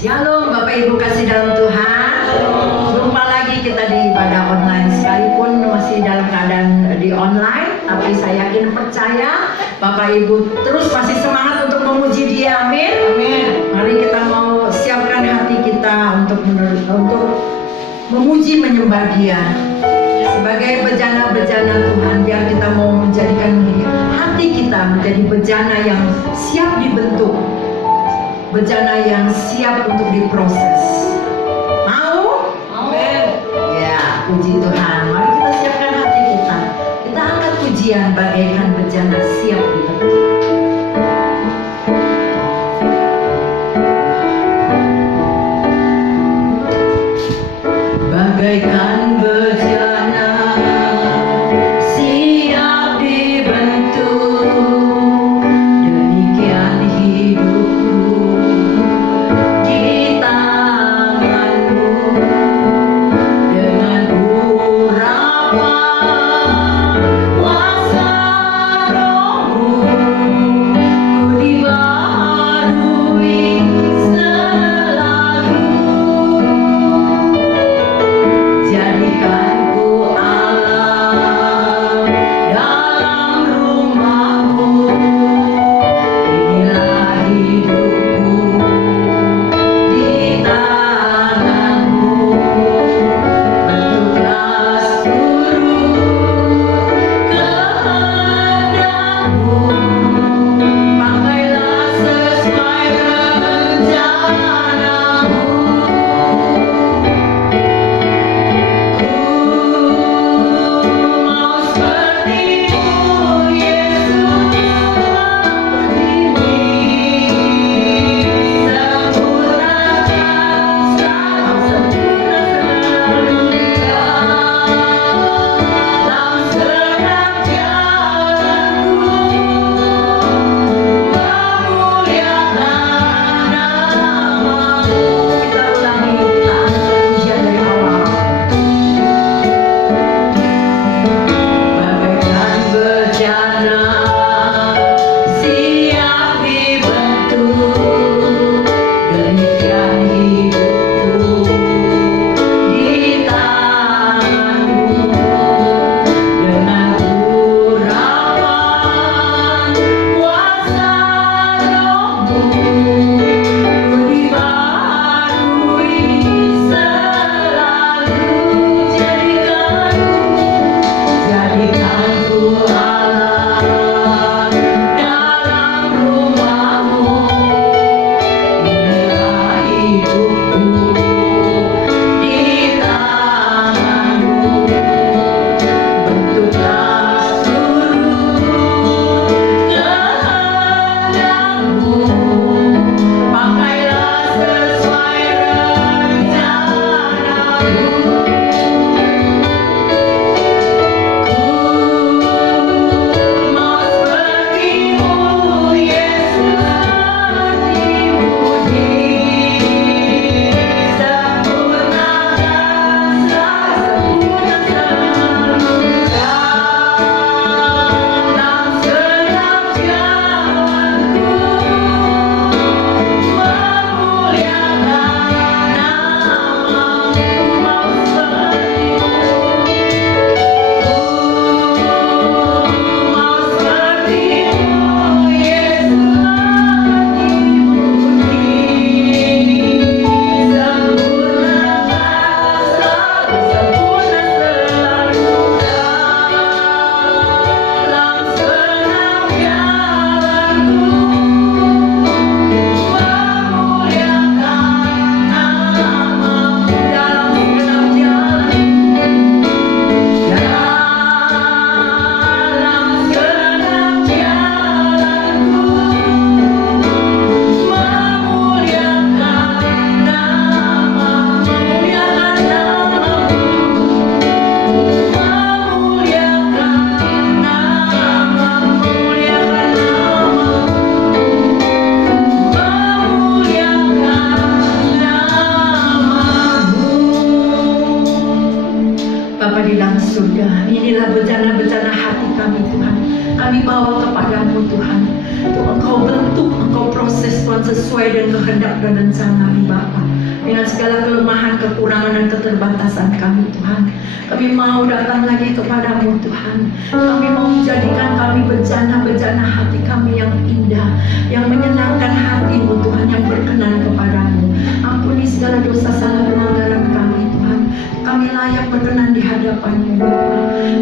Shalom Bapak Ibu kasih dalam Tuhan. Jumpa lagi kita di ibadah online, sekalipun masih dalam keadaan di online, tapi saya yakin percaya Bapak Ibu terus masih semangat untuk memuji Dia. Amin. Amin. Mari kita mau siapkan hati kita untuk memuji menyembah Dia sebagai bejana-bejana Tuhan. Biar kita mau menjadikan hati kita menjadi bejana yang siap dibentuk, bejana yang siap untuk diproses. Mau? Amin. Ya, puji Tuhan. Mari kita siapkan hati kita. Kita angkat pujian bagaikan bejana siap dibentuk. Bagaikan bejana siap dibentuk, demikian hidupku di tanganmu. Dengan urapan kuasa Roh-Mu, ku dibaharui selalu. Jadikan ku Allah dalam rumah-Mu, inilah hidupku di tangan-Mu. Bentuklah seluruh kehendak-Mu, pakailah sesuai rencana-Mu. Mau seperti-Mu Yesus, sempurnakan selalu dalam setiap jalanku, memuliakan nama-Mu. Kita ulangi, kita angkat pujian dari awal. Bagaikan bejana siap dibentuk, demikian hidupku di tangan-Mu. Dengan urapan kuasa Roh-Mu, ku dibaharui selalu. Jadikan ku Allah dalam rumah-Mu, inilah hidupku di tangan-Mu. Bentuklah seluruh kehendak-Mu, pakailah sesuai rencana-Mu. Mau seperti-Mu Yesus, dipuji, sempurnakan selalu dalam setiap jalanku, memuliakan nama-Mu. Mau seperti-Mu Yesus, dipuji, sempurnakan selalu dalam setiap jalanku, memuliakan nama-Mu. Dalam setiap jalan, dalam setiap jalanku, memuliakan nama-Mu. Memuliakan nama-Mu, memuliakan nama-Mu, memuliakan nama-Mu. Bapa di dalam surga, inilah bejana-bejana hati kami Tuhan. Kami bawa kepadamu Tuhan. Untuk Engkau bentuk, Engkau proses Tuhan sesuai dengan kehendak dan rencana Bapa. Dengan segala kelemahan, kekurangan, dan keterbatasan kami Tuhan, kami mau datang lagi kepadamu Tuhan. Kami mau menjadikan kami bejana-bejana hati kami yang indah, yang menyenangkan hatimu Tuhan, yang berkenan kepadamu. Ampuni segala dosa salah pelanggaran kami Tuhan. Kami layak berkenan di hadapanmu Bapa.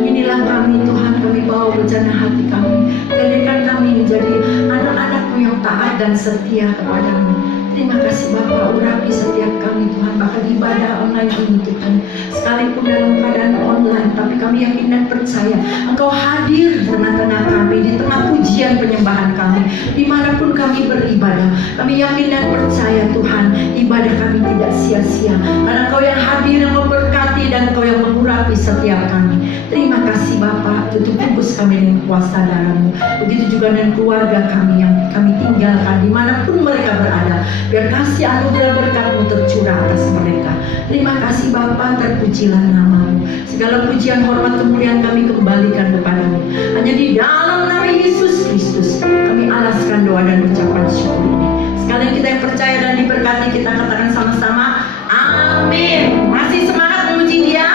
Inilah kami Tuhan, kami bawa bejana hati kami. Jadikan kami menjadi anak-anakmu yang taat dan setia kepadamu. Terima kasih Bapa, urapi setiap kami Tuhan, bahkan ibadah online ini Tuhan, sekalipun dalam keadaan online, tapi kami yakin dan percaya Engkau hadir di tengah-tengah kami, di tengah pujian penyembahan kami, dimanapun kami beribadah. Kami yakin dan percaya Tuhan, ibadah kami tidak sia-sia, karena Engkau yang hadir, yang memberkati, dan Engkau yang mengurapi setiap kami. Terima kasih Bapa, tutup tebus kami dengan kuasa darah-Mu. Begitu juga dengan keluarga kami yang kami tinggalkan dimanapun mereka berada. Biar kasih anugerah berkat-Mu tercurah atas mereka. Terima kasih Bapa, terpujilah nama-Mu. Segala pujian, hormat, kemuliaan kami kembalikan kepada-Mu. Hanya di dalam nama Yesus Kristus kami alaskan doa dan ucapan syukur ini. Sekalian kita yang percaya dan diberkati, kita katakan sama-sama, amin. Masih semangat memuji Dia?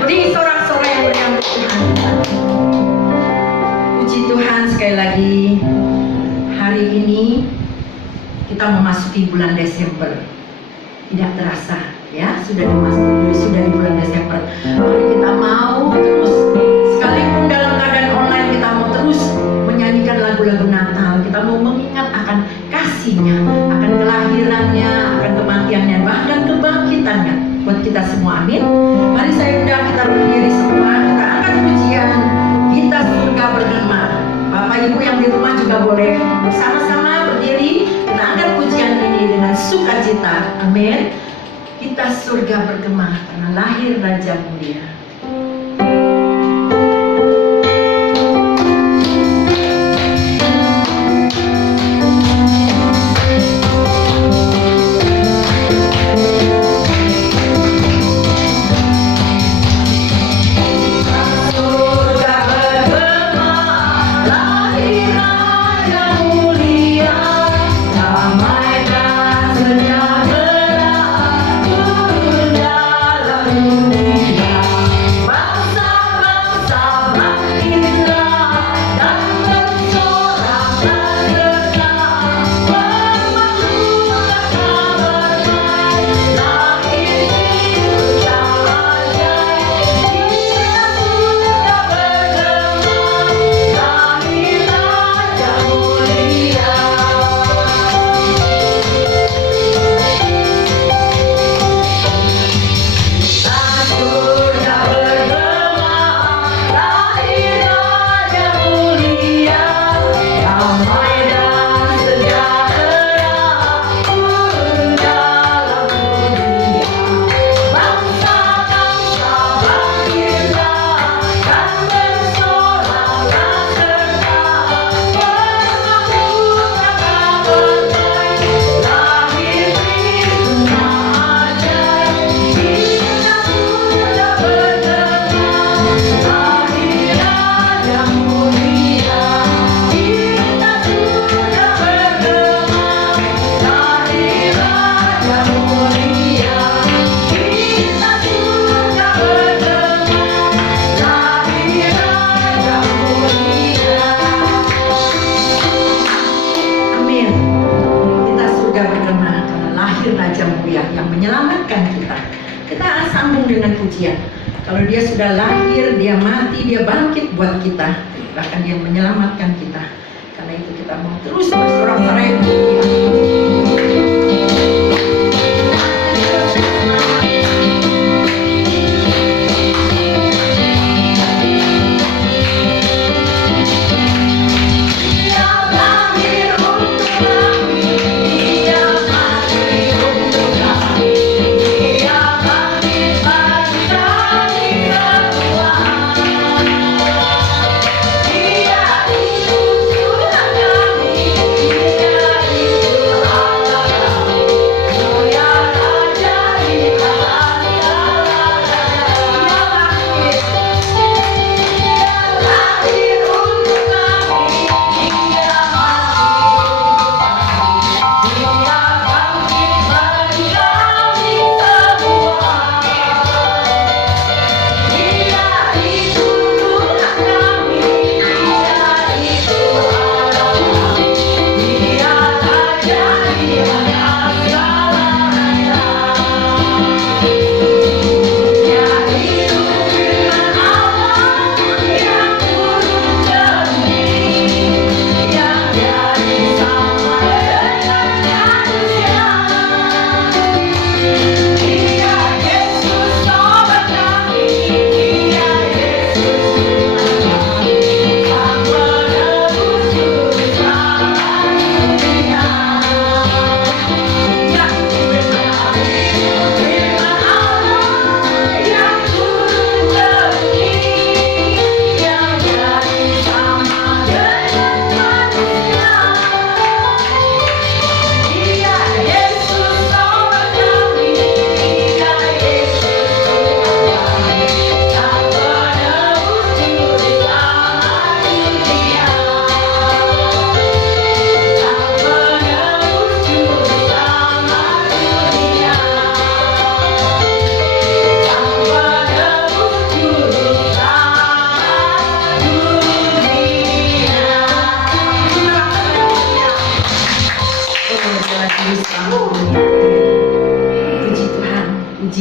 Beri sorak-sorai yang meriah untuk Tuhan. Puji Tuhan, sekali lagi hari ini kita memasuki bulan Desember. Tidak terasa ya, sudah di bulan Desember. Mari kita mau terus, sekalipun dalam keadaan online, kita mau terus menyanyikan lagu-lagu Natal. Kita mau mengingat akan kasih-Nya, akan kelahirannya, akan kematiannya, bahkan kebangkitannya buat kita semua. Amin. Mari saya undang kita berdiri semua, kita angkat pujian Kita Surga Bergema. Bapak Ibu yang di rumah juga boleh bersama-sama berdiri. Kita angkat pujian ini dengan sukacita. Amin. Kita surga bergema karena lahir Raja Mulia. Kalau Dia sudah lahir, Dia mati, Dia bangkit buat kita, bahkan Dia menyelamatkan kita. Karena itu kita mau terus bersorak-sorai untuk Dia.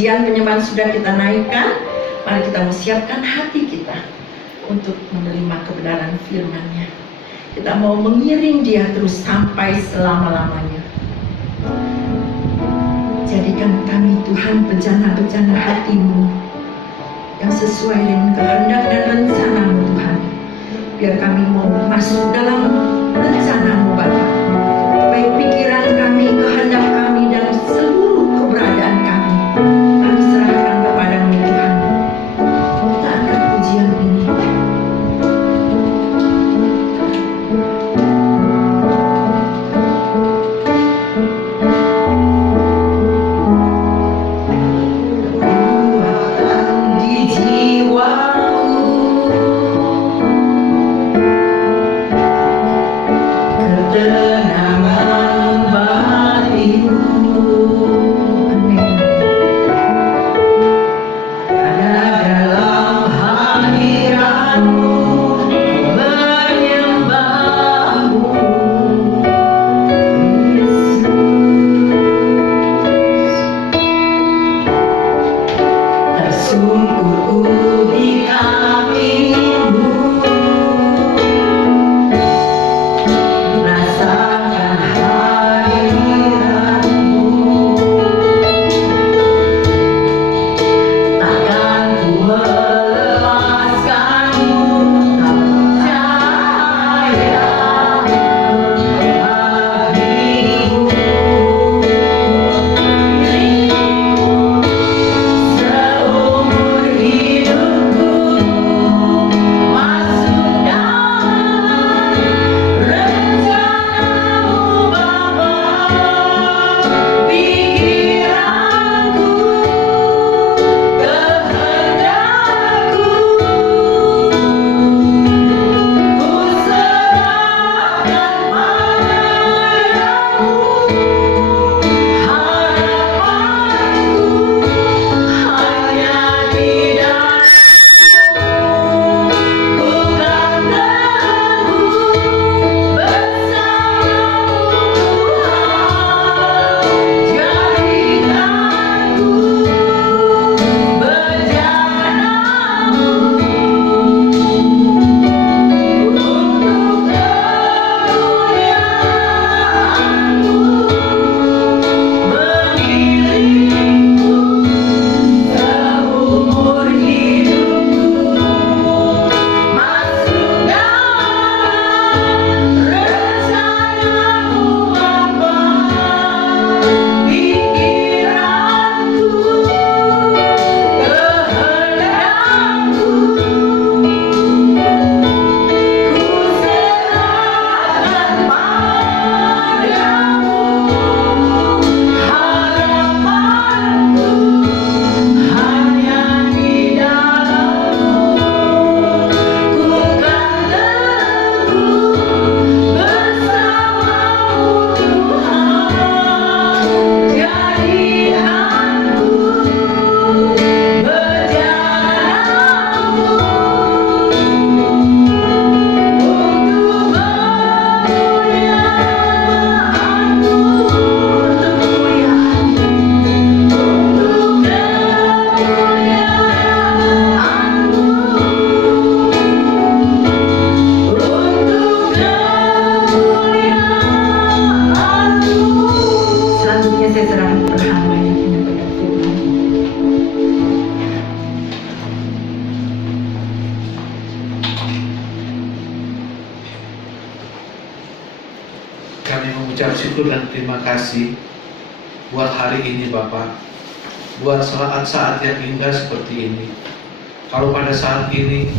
pujian penyembahan sudah kita naikkan, mari kita mau siapkan hati kita untuk menerima kebenaran firman-Nya. Kita mau mengiring Dia terus sampai selama-lamanya. Jadikan kami Tuhan bejana-bejana hati-Mu yang sesuai dengan kehendak dan rencana-Mu Tuhan. Biar kami mau masuk dalam rencana-Mu Bapa. Baik pikiran kami, kehendak kami, dan seluruh keberadaan kami serahkan kepada-Mu Tuhan. Kita angkat pujian ini. mengucap syukur dan terima kasih buat hari ini Bapak, buat saat-saat yang indah seperti ini. Kalau pada saat ini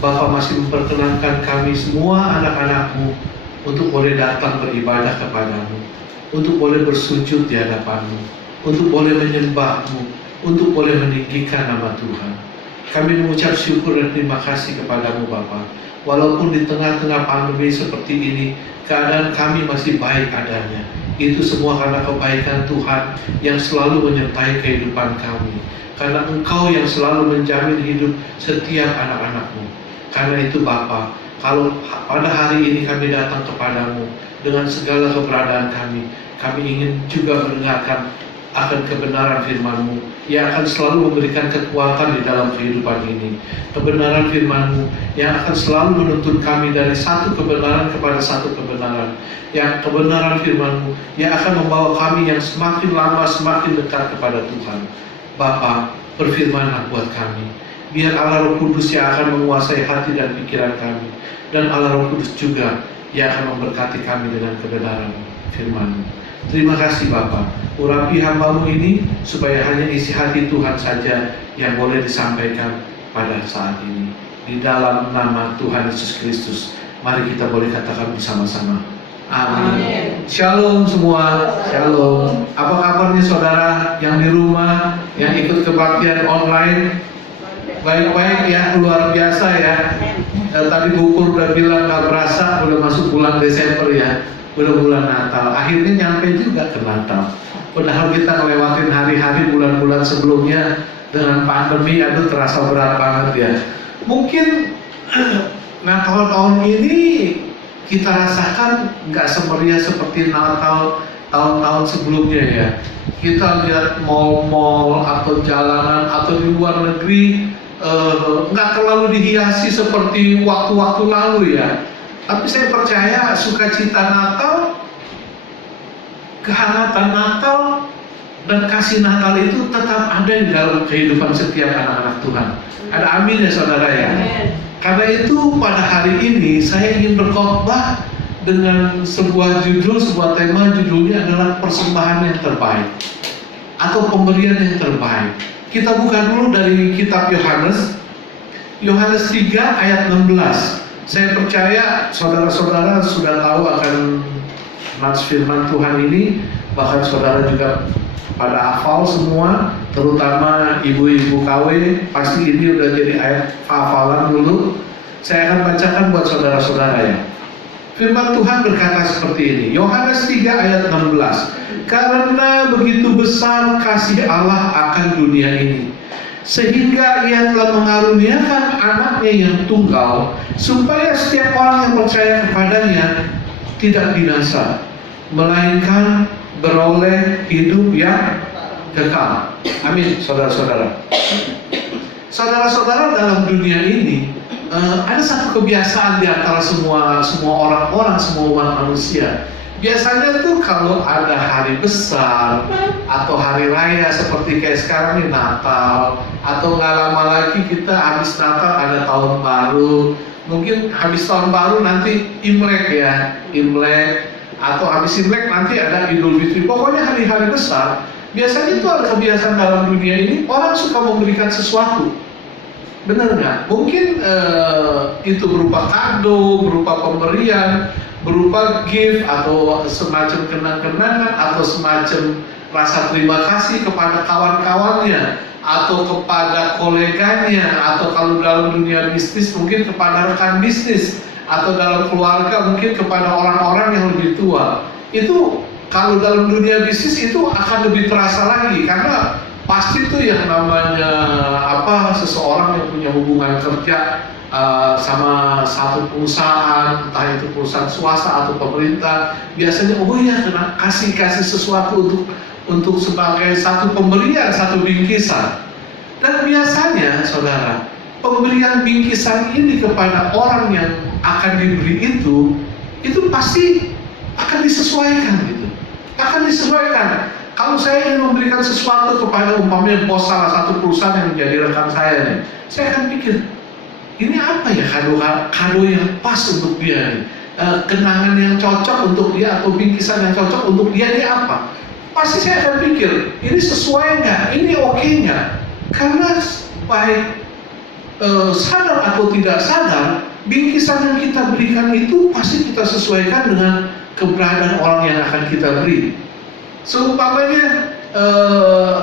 Bapak masih memperkenankan kami semua anak-anak-Mu untuk boleh datang beribadah kepadamu, untuk boleh bersujud di hadapan-Mu, untuk boleh menyembah-Mu, untuk boleh meninggikan nama Tuhan. Kami mengucap syukur dan terima kasih kepadamu Bapa. Walaupun di tengah-tengah pandemi seperti ini, keadaan kami masih baik adanya. Itu semua karena kebaikan Tuhan yang selalu menyertai kehidupan kami. Karena Engkau yang selalu menjamin hidup setiap anak-anak-Mu. Karena itu Bapa, kalau pada hari ini kami datang kepadamu dengan segala keberadaan kami ingin juga mendengarkan akan kebenaran firman-Mu yang akan selalu memberikan kekuatan di dalam kehidupan ini. Kebenaran firman-Mu yang akan selalu menuntun kami dari satu kebenaran kepada satu kebenaran. Yang kebenaran firman-Mu yang akan membawa kami yang semakin lama semakin dekat kepada Tuhan. Bapa, berfirman-Lah buat kami. Biar Allah Roh Kudus yang akan menguasai hati dan pikiran kami. Dan Allah Roh Kudus juga yang akan memberkati kami dengan kebenaran firman-Mu. Terima kasih Bapa. Urapi hamba-Mu ini supaya hanya isi hati Tuhan saja yang boleh disampaikan pada saat ini. Di dalam nama Tuhan Yesus Kristus, mari kita boleh katakan bersama-sama. Amin. Shalom semua. Shalom. Apa kabarnya saudara yang di rumah, yang ikut kebaktian online? Baik-baik ya, luar biasa ya. Tadi Bukur udah bilang gak berasa, udah masuk bulan Desember ya, udah bulan Natal. Akhirnya nyampe juga ke Natal. Padahal kita ngelewatin hari-hari bulan-bulan sebelumnya dengan pandemi, aduh terasa berat banget ya. Mungkin Natal tahun ini kita rasakan nggak semeriah seperti Natal tahun-tahun sebelumnya ya. Kita lihat mal-mal atau jalanan atau di luar negeri nggak terlalu dihiasi seperti waktu-waktu lalu ya. Tapi saya percaya sukacita Natal, kehangatan Natal, dan kasih Natal itu tetap ada di dalam kehidupan setiap anak-anak Tuhan. Ada amin ya saudara ya. Karena itu pada hari ini saya ingin berkhotbah dengan sebuah judul, sebuah tema, judulnya adalah persembahan yang terbaik atau pemberian yang terbaik. Kita buka dulu dari kitab Yohanes 3 ayat 16. Saya percaya saudara-saudara sudah tahu akan nats firman Tuhan ini, bahkan saudara juga pada hafal semua, terutama ibu-ibu KW, pasti ini udah jadi ayat hafalan dulu. Saya akan bacakan buat saudara-saudara ya. Firman Tuhan berkata seperti ini, Yohanes 3 ayat 16. Karena begitu besar kasih Allah akan dunia ini, sehingga Ia telah mengaruniakan anaknya yang tunggal, supaya setiap orang yang percaya kepadanya tidak binasa, melainkan beroleh hidup yang kekal. Amin, saudara-saudara. Saudara-saudara, dalam dunia ini ada satu kebiasaan di antara semua orang-orang, semua umat manusia. Biasanya tuh kalau ada hari besar atau hari raya seperti kayak sekarang nih Natal, atau nggak lama lagi kita habis Natal ada tahun baru, mungkin habis tahun baru nanti Imlek ya, Imlek, atau habis Imlek nanti ada Idul Fitri. Pokoknya hari-hari besar, biasanya itu ada kebiasaan dalam dunia ini, orang suka memberikan sesuatu. Benar nggak? Mungkin itu berupa kado, berupa pemberian, berupa gift, atau semacam kenang-kenangan, atau semacam rasa terima kasih kepada kawan-kawannya, atau kepada koleganya, atau kalau dalam dunia bisnis mungkin kepada rekan bisnis, atau dalam keluarga mungkin kepada orang-orang yang lebih tua. Itu kalau dalam dunia bisnis itu akan lebih terasa lagi, karena pasti tuh yang namanya seseorang yang punya hubungan kerja sama satu perusahaan, entah itu perusahaan swasta atau pemerintah, biasanya kena kasih sesuatu untuk sebagai satu pemberian, satu bingkisan. Dan biasanya saudara, pemberian bingkisan ini kepada orang yang akan diberi itu pasti akan disesuaikan gitu. Akan disesuaikan. Kalau saya ingin memberikan sesuatu kepada umpamanya bos salah satu perusahaan yang menjadi rekan saya nih, saya akan pikir, ini apa ya kado yang pas untuk dia nih, kenangan yang cocok untuk dia atau bingkisan yang cocok untuk dia ini apa? Pasti saya akan pikir, ini sesuai nggak? Ini oke nggak? Karena baik sadar atau tidak sadar, bingkisan yang kita berikan itu pasti kita sesuaikan dengan keberadaan orang yang akan kita beri. Seumpamanya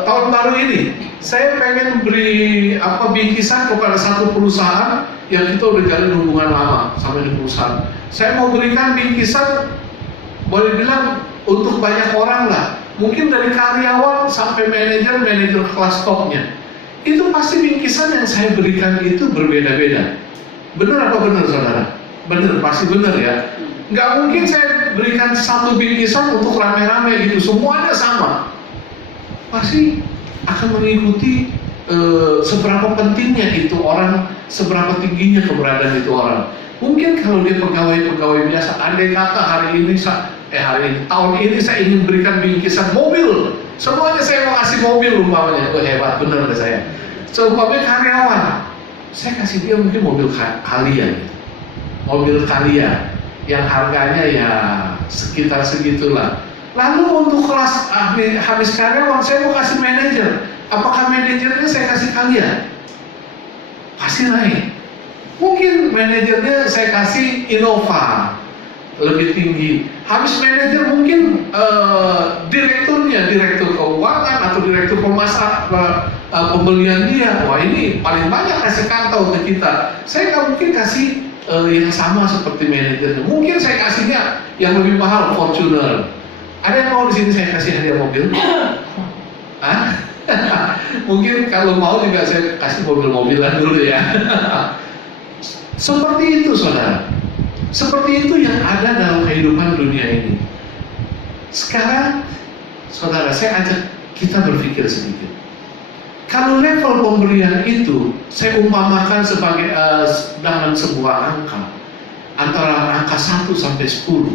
tahun baru ini, saya pengen beri bingkisan kepada satu perusahaan yang kita udah jalin hubungan lama sama di perusahaan. Saya mau berikan bingkisan, boleh bilang untuk banyak orang lah, mungkin dari karyawan sampai manajer kelas topnya. Itu pasti bingkisan yang saya berikan itu berbeda-beda. Benar apa benar saudara? Benar, pasti benar ya. Nggak mungkin saya berikan satu bingkisan untuk rame-rame gitu, semuanya sama. pasti akan mengikuti seberapa pentingnya itu orang, seberapa tingginya keberadaan itu orang. Mungkin kalau dia pegawai biasa, andai kata hari ini tahun ini saya ingin berikan bingkisan mobil, semuanya saya mau kasih mobil umpamanya, hebat bener deh saya. Umpamanya karyawan, saya kasih dia mungkin mobil Kalia, mobil Kalia yang harganya ya sekitar segitulah. Lalu untuk kelas habis karyawan, saya mau kasih manajer. Apakah manajernya saya kasih kalian? Pasti naik. Mungkin manajernya saya kasih Innova, lebih tinggi. Habis manajer mungkin direkturnya, direktur keuangan atau direktur pembelian dia. Wah, ini paling banyak kasih kantau ke kita. Saya nggak mungkin kasih yang sama seperti manajernya. Mungkin saya kasihnya yang lebih mahal, Fortuner. Ada yang mau di sini saya kasih hadiah mobil? Hah? Mungkin kalau mau juga saya kasih mobil-mobilan dulu ya. Seperti itu saudara. Seperti itu yang ada dalam kehidupan dunia ini. Sekarang saudara, saya ajak kita berpikir sedikit. Kalau level pemberian itu saya umpamakan sebagai dengan sebuah angka, antara angka 1 sampai 10.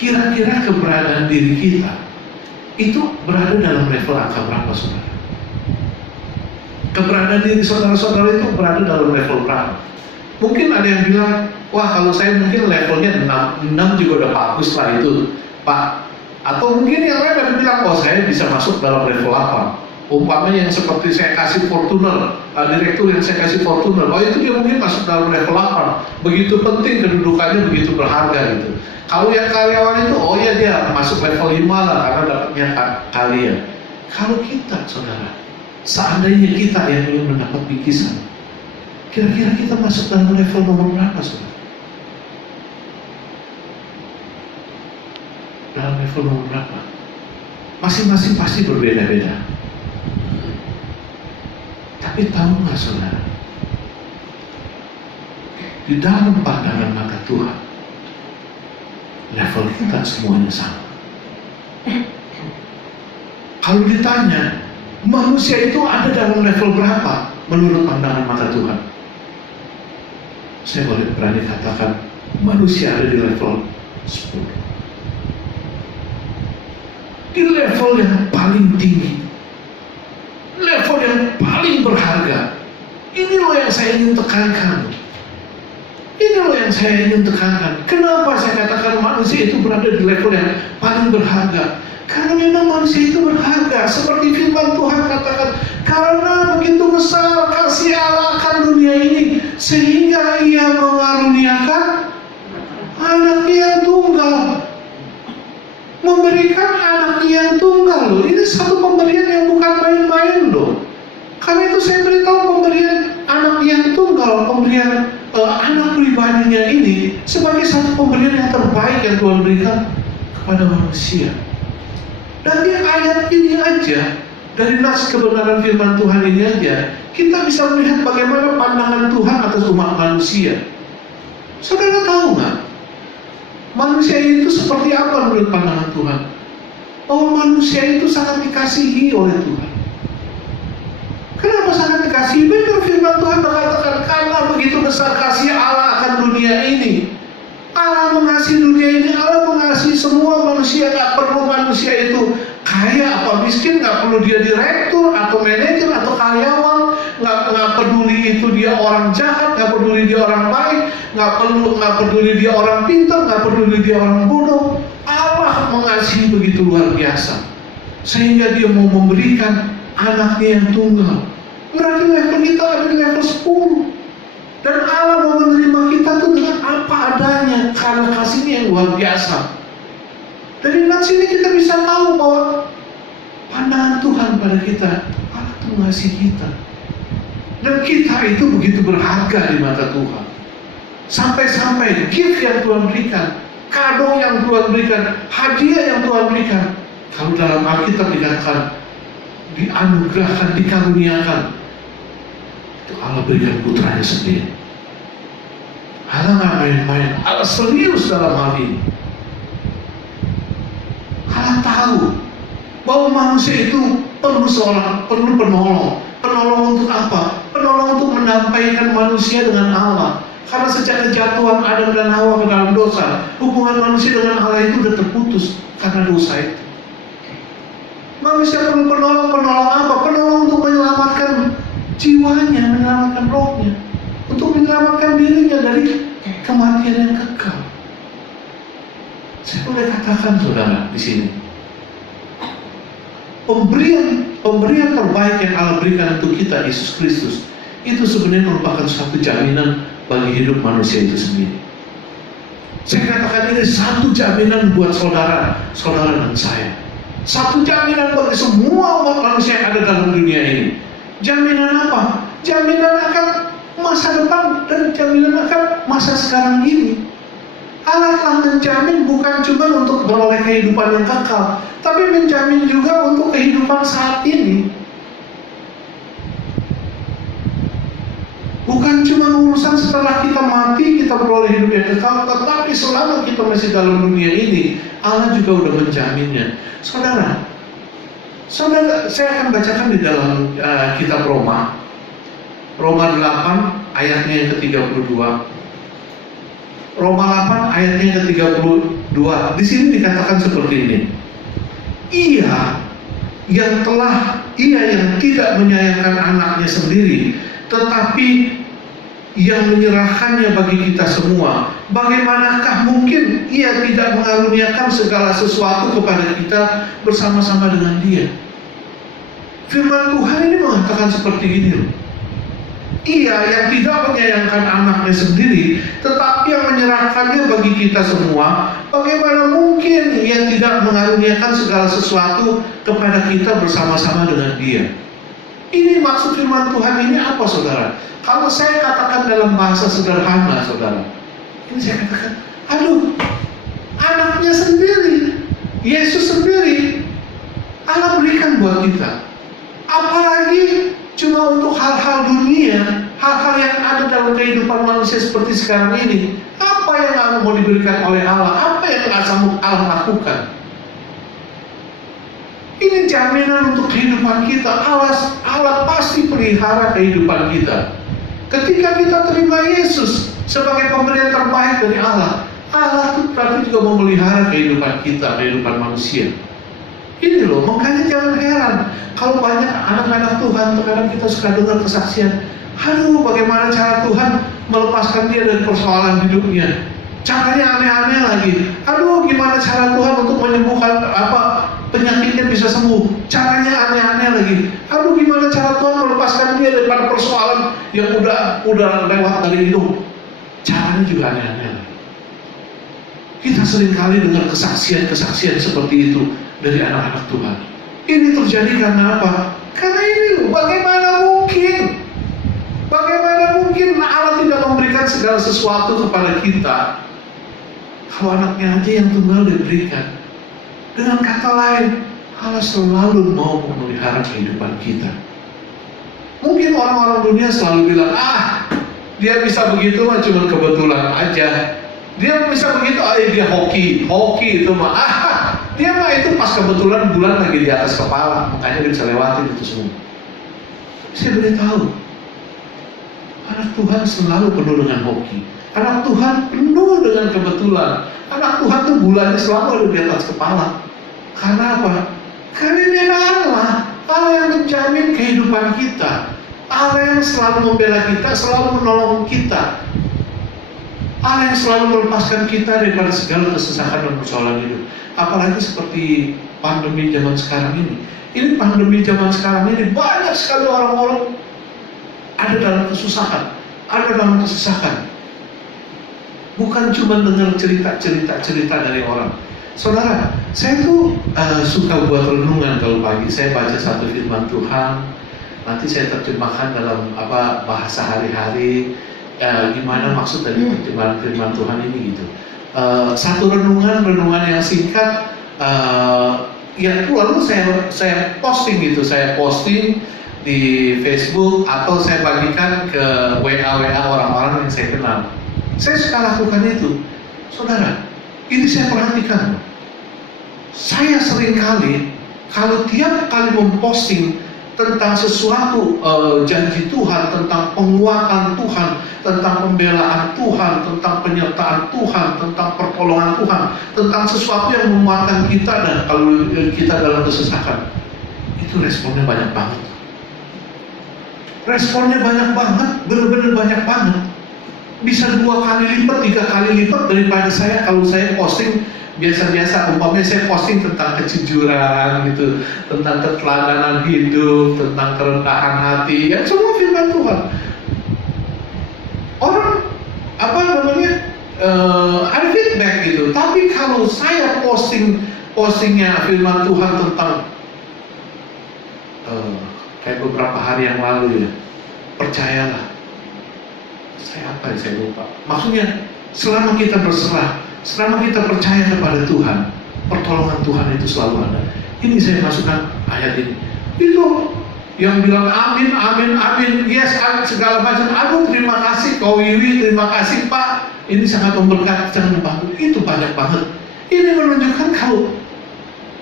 Kira-kira keberadaan diri kita itu berada dalam level angka berapa, saudara? Keberadaan diri saudara-saudara itu berada dalam level berapa? Mungkin ada yang bilang, wah kalau saya mungkin levelnya 6 juga udah bagus lah itu, Pak. Atau mungkin yang lain ada bilang, oh saya bisa masuk dalam level 8. Umpamanya yang seperti saya kasih Fortuner, direktur yang saya kasih Fortuner, oh itu dia mungkin masuk dalam level 8. Begitu penting kedudukannya, begitu berharga gitu. Kalau yang karyawan itu, oh ya dia masuk level 5 lah karena dapatnya kalian. Kalau kita, saudara, seandainya kita yang ingin mendapat bingkisan, kira-kira kita masuk dalam level nomor berapa, saudara? Dalam level nomor berapa? Masing-masing pasti berbeda-beda. Tapi tahu nggak, saudara? Di dalam pandangan mata Tuhan, level kita semuanya sama. Kalau ditanya, manusia itu ada dalam level berapa menurut pandangan mata Tuhan? Saya boleh berani katakan, manusia ada di level 10. Di level yang paling tinggi, level yang paling berharga. Ini loh yang saya ingin tekankan. Ini loh yang saya ingin tekankan. Kenapa saya katakan manusia itu berada di level yang paling berharga? Karena memang manusia itu berharga. Seperti firman Tuhan katakan, karena begitu besar kasih Allah akan dunia ini, sehingga Ia mengaruniakan anak yang tunggal. Memberikan anak yang tunggal loh. Ini satu pemberian yang bukan main-main loh. Karena itu saya beritahu pemberian anak yang tunggal, pemberian anak pribadinya ini sebagai satu pemberian yang terbaik yang Tuhan berikan kepada manusia. Dan di ayat ini aja, dari nas kebenaran firman Tuhan ini aja, kita bisa melihat bagaimana pandangan Tuhan atas umat manusia. Saudara tahu nggak? Manusia itu seperti apa menurut pandangan Tuhan? Bahwa manusia itu sangat dikasihi oleh Tuhan. Kenapa sangat dikasihi? Benar firman Tuhan mengatakan, karena begitu besar kasih Allah akan dunia ini. Allah mengasihi dunia ini, Allah mengasihi semua manusia. Gak perlu manusia itu kaya apa miskin, gak perlu dia direktur atau manajer atau karyawan, gak peduli itu dia orang jahat, gak peduli dia orang baik, gak peduli dia orang pintar, gak peduli dia orang bodoh. Allah mengasihi begitu luar biasa sehingga dia mau memberikan anaknya yang tunggal. Berarti level kita ada di level 10. Dan Allah mau menerima kita tuh dengan apa adanya karena kasihnya yang luar biasa. Dari nats ini kita bisa tahu bahwa pandangan Tuhan pada kita, Allah tuh mengasihi kita. Dan kita itu begitu berharga di mata Tuhan. Sampai-sampai gift yang Tuhan berikan, kado yang Tuhan berikan, hadiah yang Tuhan berikan. Kalau dalam Alkitab dikatakan dianugerahkan, dikaruniakan, itu Allah berikan putranya sendiri. Allah nggak main-main, Allah serius dalam hal ini. Allah tahu bahwa manusia itu perlu penolong. Penolong untuk apa? Penolong untuk mendampaikan manusia dengan Allah. Karena sejak kejatuhan Adam dan Hawa ke dalam dosa, hubungan manusia dengan Allah itu sudah terputus karena dosa itu. Manusia perlu penolong apa? Penolong untuk menyelamatkan jiwanya, menyelamatkan rohnya, untuk menyelamatkan dirinya dari kematian yang kekal. Saya boleh katakan, saudara, di sini, pemberian terbaik yang Allah berikan untuk kita, Yesus Kristus, itu sebenarnya merupakan suatu jaminan bagi hidup manusia itu sendiri. Saya katakan ini satu jaminan buat saudara dan saya. Satu jaminan bagi semua umat manusia yang ada dalam dunia ini. Jaminan apa? Jaminan akan masa depan dan jaminan akan masa sekarang ini. Allah telah menjamin bukan cuma untuk beroleh kehidupan yang kekal, tapi menjamin juga untuk kehidupan saat ini. Bukan cuma urusan setelah kita mati kita beroleh hidup yang kekal, tetapi selama kita masih dalam dunia ini, Allah juga udah menjaminnya. Saudara, saya akan bacakan di dalam kitab Roma 8 ayatnya yang ke-32. Roma 8 ayatnya yang ke-32. Di sini dikatakan seperti ini. Ia yang tidak menyayangkan anaknya sendiri, tetapi yang menyerahkannya bagi kita semua, bagaimanakah mungkin ia tidak mengaruniakan segala sesuatu kepada kita bersama-sama dengan dia? Firman Tuhan ini mengatakan seperti ini loh. Ia yang tidak menyayangkan anaknya sendiri, tetapi yang menyerahkannya bagi kita semua, bagaimana mungkin ia tidak mengaruniakan segala sesuatu kepada kita bersama-sama dengan dia? Ini maksud firman Tuhan ini apa, saudara? Kalau saya katakan dalam bahasa sederhana, saudara, ini saya katakan, anaknya sendiri, Yesus sendiri, Allah berikan buat kita. Apalagi cuma untuk hal-hal dunia, hal-hal yang ada dalam kehidupan manusia seperti sekarang ini. Apa yang mau diberikan oleh Allah? Apa yang Allah lakukan? Ini jaminan untuk kehidupan kita. Allah pasti pelihara kehidupan kita. Ketika kita terima Yesus sebagai pemberian terbaik dari Allah, Allah itu berarti juga memelihara kehidupan kita, kehidupan manusia. Ini loh, makanya jangan heran kalau banyak anak-anak Tuhan, terkadang kita suka dengar kesaksian, bagaimana cara Tuhan melepaskan dia dari persoalan hidupnya. Caranya aneh-aneh lagi. Gimana cara Tuhan untuk menyembuhkan penyakitnya bisa sembuh. Caranya aneh-aneh lagi. Gimana cara Tuhan melepaskan dia daripada persoalan yang udah lewat dari hidup. Caranya juga aneh-aneh lagi. Kita seringkali dengar kesaksian seperti itu dari anak-anak Tuhan. Ini terjadi karena apa? Karena ini bagaimana mungkin Allah tidak memberikan segala sesuatu kepada kita kalau anaknya aja yang tunggal diberikan. Dengan kata lain, Allah selalu mau memelihara kehidupan kita. Mungkin orang-orang dunia selalu bilang, dia bisa begitu mah cuma kebetulan aja. Dia bisa begitu, dia hoki itu mah. Dia mah itu pas kebetulan bulan lagi di atas kepala, makanya dia bisa lewatin itu semua. Saya beritahu, anak Tuhan selalu penuh dengan hoki. Anak Tuhan penuh dengan kebetulan. Anak Tuhan tuh bulannya selalu ada di atas kepala. Karena apa? Karena ini Allah yang menjamin kehidupan kita. Allah yang selalu membela kita, selalu menolong kita. Allah yang selalu melepaskan kita daripada segala kesesakan dan persoalan hidup. Apalagi seperti pandemi zaman sekarang ini. Ini pandemi zaman sekarang ini banyak sekali orang-orang ada dalam kesusahan, ada dalam kesesakan. Bukan cuma dengar cerita dari orang. Saudara, saya tuh suka buat renungan kalau pagi. Saya baca satu firman Tuhan, nanti saya terjemahkan dalam bahasa hari-hari. Gimana maksud dari pertimbangan firman Tuhan ini gitu. Satu renungan yang singkat, lalu saya posting gitu, saya posting di Facebook atau saya bagikan ke WA orang-orang yang saya kenal. Saya suka lakukan itu, saudara. Ini saya perhatikan. Saya seringkali Kalau tiap kali memposting tentang sesuatu janji Tuhan, tentang penguatan Tuhan, tentang pembelaan Tuhan, tentang penyertaan Tuhan, tentang pertolongan Tuhan, tentang sesuatu yang menguatkan kita dan kalau kita dalam kesesakan, itu responnya banyak banget. Responnya banyak banget, benar-benar banyak banget. Bisa 2 kali lipat, 3 kali lipat daripada saya kalau saya posting biasa-biasa. Umpamanya saya posting tentang kejujuran gitu, tentang keteladanan hidup, tentang kerendahan hati, ya semua firman Tuhan. Orang ada feedback gitu. Tapi kalau saya postingnya firman Tuhan tentang kayak beberapa hari yang lalu ya, percayalah. Saya lupa. Maksudnya selama kita berserah, selama kita percaya kepada Tuhan, pertolongan Tuhan itu selalu ada. Ini saya masukkan ayat ini. Itu yang bilang amin, amin, amin, yes, amin, segala macam. Aduh terima kasih Kau Wiwi, terima kasih Pak. Ini sangat memberkati, sangat membantu. Itu banyak banget. Ini menunjukkan kalau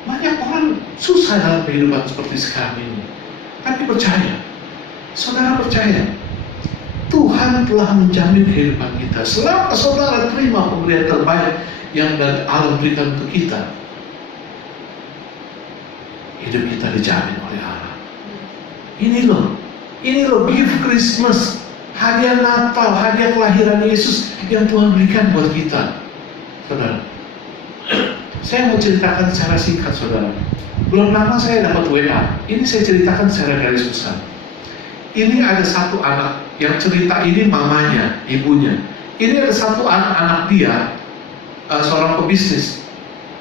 banyak orang susah dalam kehidupan seperti sekarang ini. Tapi percaya, saudara percaya, Tuhan telah menjamin kehidupan kita. Selama saudara terima pemberian terbaik yang dari Allah berikan untuk kita, hidup kita dijamin oleh Allah. Ini loh gift Christmas, hadiah Natal, hadiah kelahiran Yesus yang Tuhan berikan buat kita. Saudara, saya mau ceritakan secara singkat, saudara. Belum lama saya dapat WA. Ini saya ceritakan secara garis besar. Ini ada satu anak yang cerita, ini mamanya, ibunya. Ini ada satu anak dia, seorang pebisnis.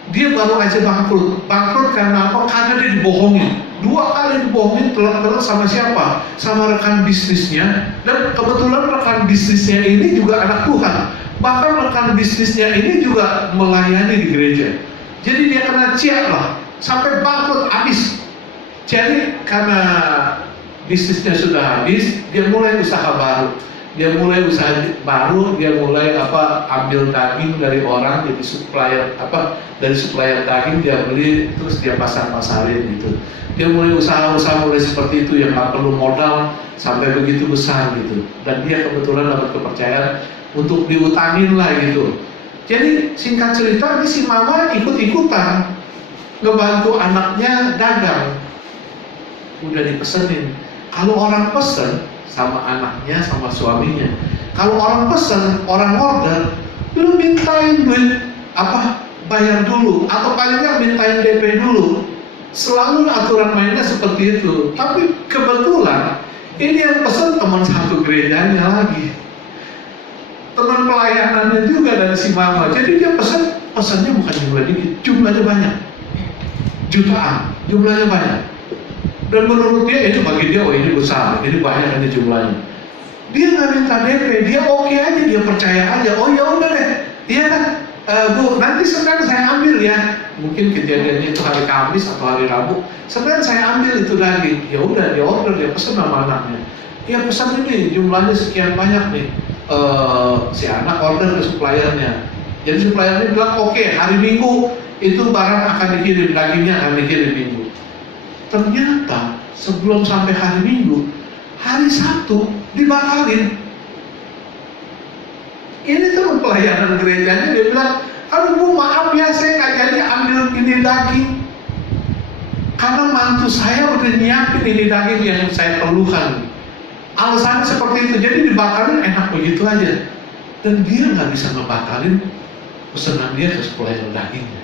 Dia baru aja bangkrut karena apa? Karena dia dibohongin. 2 kali dibohongin, telak-telak sama siapa? Sama rekan bisnisnya. Dan kebetulan rekan bisnisnya ini juga anak Tuhan. Bahkan rekan bisnisnya ini juga melayani di gereja. Jadi dia kena ciak lah, sampai bangkrut habis. Jadi karena bisnisnya sudah habis, dia mulai usaha baru. Dia mulai ambil daging dari orang, jadi dari supplier daging dia beli, terus dia pasar-pasarin gitu. Dia mulai usaha mulai seperti itu yang nggak perlu modal sampai begitu besar gitu. Dan dia kebetulan dapat kepercayaan untuk diutangin lah gitu. Jadi singkat cerita, ini si mama ikut-ikutan ngebantu anaknya dagang. Udah dipesenin. Kalau orang pesen sama anaknya, sama suaminya. Kalau orang pesen, orang order, lu mintain duit bayar dulu, atau paling nggak mintain DP dulu. Selalu aturan mainnya seperti itu. Tapi kebetulan ini yang pesen teman satu gerejanya lagi, teman pelayanannya juga dari si mama. Jadi dia pesannya bukan jumlah dikit, jumlahnya banyak, jutaan, jumlahnya banyak. Dan menurut dia itu bagi dia, ini besar, ini banyak aja jumlahnya. Dia nggak minta DP, dia oke aja, dia percaya aja. Oh ya udah deh, iya kan, Bu, nanti Senin saya ambil ya. Mungkin kejadiannya itu hari Kamis atau hari Rabu. Senin saya ambil itu daging. Ya udah, dia order, dia pesan sama anaknya. Ya pesan ini jumlahnya sekian banyak nih. Si anak order ke suppliernya. Jadi suppliernya bilang oke, hari Minggu itu barang akan dikirim, dagingnya akan dikirim Minggu. Ternyata sebelum sampai hari Minggu, hari Sabtu dibatalin. Ini tuh pelayanan gerejanya, dia bilang, aduh Bu, maaf ya, saya nggak jadi ambil ini daging karena mantu saya udah nyiapin ini daging yang saya perlukan. Alasannya seperti itu, jadi dibatalin enak begitu aja. Dan dia nggak bisa ngebatalin pesanan dia ke supplier dagingnya.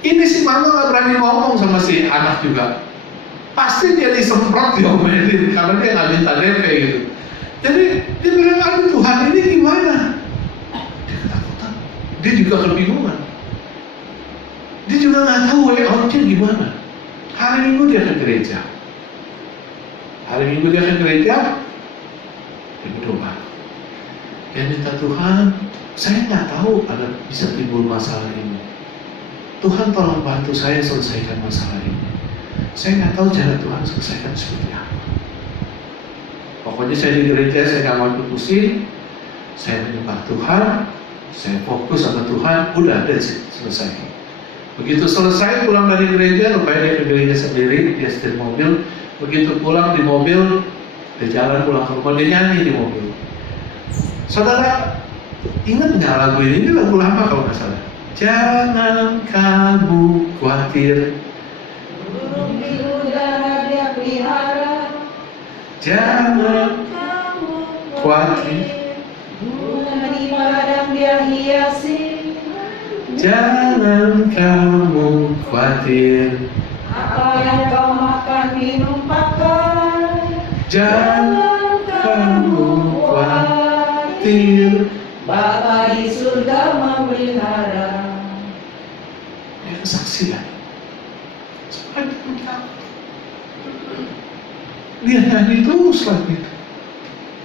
Ini si mama nggak berani ngomong sama si anak juga. Pasti dia disemprot, diomelin karena dia nggak minta DP gitu. Jadi dia bilang, aduh Tuhan, ini gimana? Dia ketakutan. Dia juga kebingungan. Dia juga nggak tahu layoutnya gimana. Hari Minggu dia ke gereja. Dia berdoa. Dia minta, Tuhan, saya nggak tahu ada bisa timbul masalah ini. Tuhan tolong bantu saya selesaikan masalah ini. Saya nggak tahu cara Tuhan selesaikan seperti apa. Pokoknya saya di gereja, saya nggak mau pusing. Saya menyembah Tuhan, saya fokus sama Tuhan, udah ada selesai. Begitu selesai pulang dari gereja, rupanya dia ke gereja sendiri, dia setir mobil. Begitu pulang di mobil, dia jalan pulang ke rumah, dia nyanyi di mobil. Saudara, ingat nggak lagu ini? Ini lagu lama kalau nggak salah. Jangan kamu khawatir, burung di udara dia pelihara. jangan Kamu khawatir, bunga di padang dia hiasi. jangan kamu khawatir, Apa yang kau makan minum pakai, jangan kamu khawatir. Bapa di surga memelihara. Ya, kesaksian. Sepanjang tahun. Dia nyanyi terus lagi.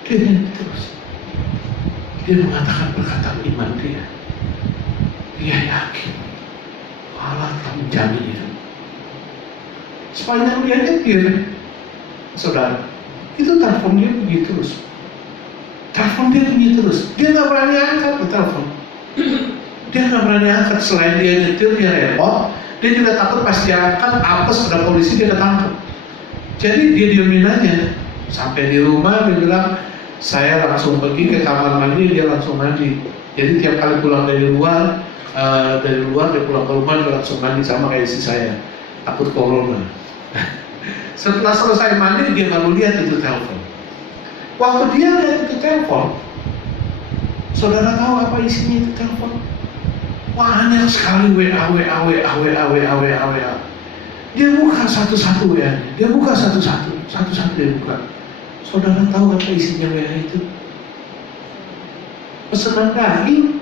Dia nyanyi terus. Dia mengatakan perkataan iman dia. Dia yakin Allah telah menjamin itu. Sepanjang dia nyetir, saudara, itu telepon dia bunyi terus. Telepon dia bunyi terus. Dia nggak berani angkat ke telepon. Dia nggak berani angkat. Selain dia nyetir, dia repot. Dia juga takut pas dia angkat, apes ada polisi, dia ketangkep. Jadi dia diemin aja. Sampai di rumah dia bilang, saya langsung pergi ke kamar mandi, dia langsung mandi. Jadi tiap kali pulang dari luar dia pulang ke rumah, dia langsung mandi sama kayak istri saya. Takut corona. Setelah selesai mandi, dia baru lihat itu telepon. Waktu dia lihat itu telepon, saudara tahu apa isinya itu telepon? Banyak sekali WA. Dia buka satu-satu WA-nya, dia buka satu-satu dia buka. Saudara tahu apa isinya WA itu? Pesanan daging.